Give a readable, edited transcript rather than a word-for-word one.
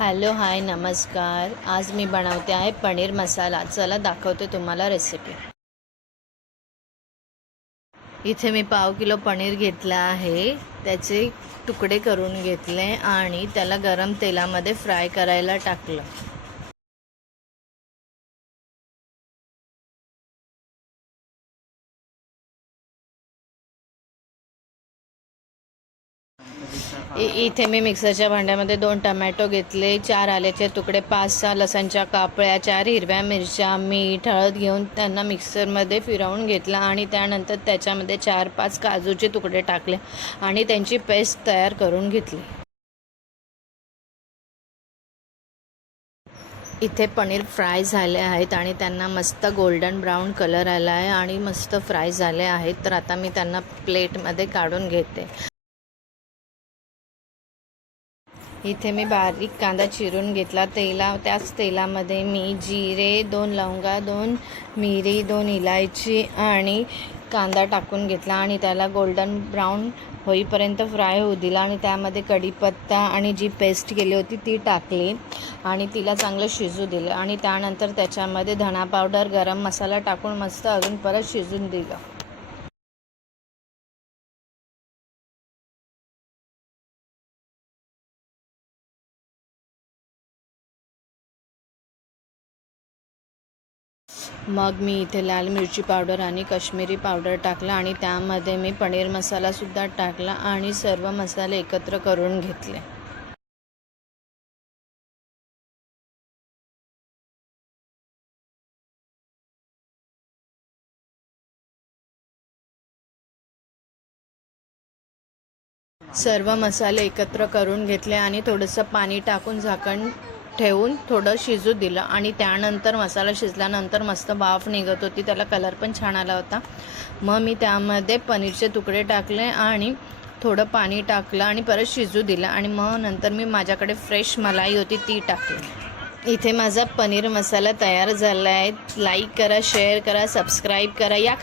Hello hi नमस्कार। आज मी बनवते आहे पनीर मसाला। चला दाखवते तुम्हाला रेसिपी। इथे मी पाव किलो पनीर घेतला आहे, त्याचे तुकडे करून घेतले आणि त्याला गरम तेलामध्ये फ्राय करायला टाकलं। इथे मी मिक्सरच्या भांड्यामध्ये 2 टमॅटो घेतले, 4 आल्याचे तुकडे, 5-6 लसणच्या कापळ्या, 4 हिरव्या मिरच्या, मीठ, हळद घेऊन त्यांना मिक्सरमध्ये फिरवून घेतला आणि त्यानंतर त्याच्यामध्ये 4-5 काजूचे तुकडे टाकले आणि त्यांची पेस्ट तयार करून घेतली। इथे पनीर फ्राय झाले आहेत आणि त्यांना मस्त गोल्डन ब्राऊन कलर आला आहे आणि मस्त फ्राय झाले आहेत। तर आता मी त्यांना प्लेटमध्ये काढून घेते। इथे मी बारीक कांदा चिरून घेतला। त्याच तेलामध्ये मी जिरे, 2 लवंगा, 2 मिरी, 2 इलायची आणि कांदा टाकून घेतला आणि त्याला गोल्डन ब्राऊन होईपर्यंत फ्राय होऊ दिला आणि त्यामध्ये कढीपत्ता आणि जी पेस्ट केली होती ती टाकली आणि तिला चांगलं शिजू दिलं आणि त्यानंतर त्याच्यामध्ये धना पावडर, गरम मसाला टाकून मस्त अजून परत शिजून दिलं। मग मी इथे लाल मिरची पावडर आणि काश्मीरी पावडर टाकला आणि त्यामध्ये मी पनीर मसालासुद्धा टाकला आणि सर्व मसाले एकत्र करून घेतले। सर्व मसाले एकत्र करून घेतले आणि थोडंसं पाणी टाकून झाकण ठेवून थोडं शिजू दिलं आणि त्यानंतर मसाला शिजल्यानंतर मस्त वाफ निघत होती, त्याला कलर पण छान आला होता। मग मी त्यामध्ये पनीरचे तुकडे टाकले आणि थोडं पाणी टाकलं आणि परत शिजू दिलं आणि मग नंतर मी माझ्याकडे फ्रेश मलाई होती ती टाकली। इथे माझा पनीर मसाला तयार झाला आहे। लाईक करा, शेअर करा, सबस्क्राईब करा, या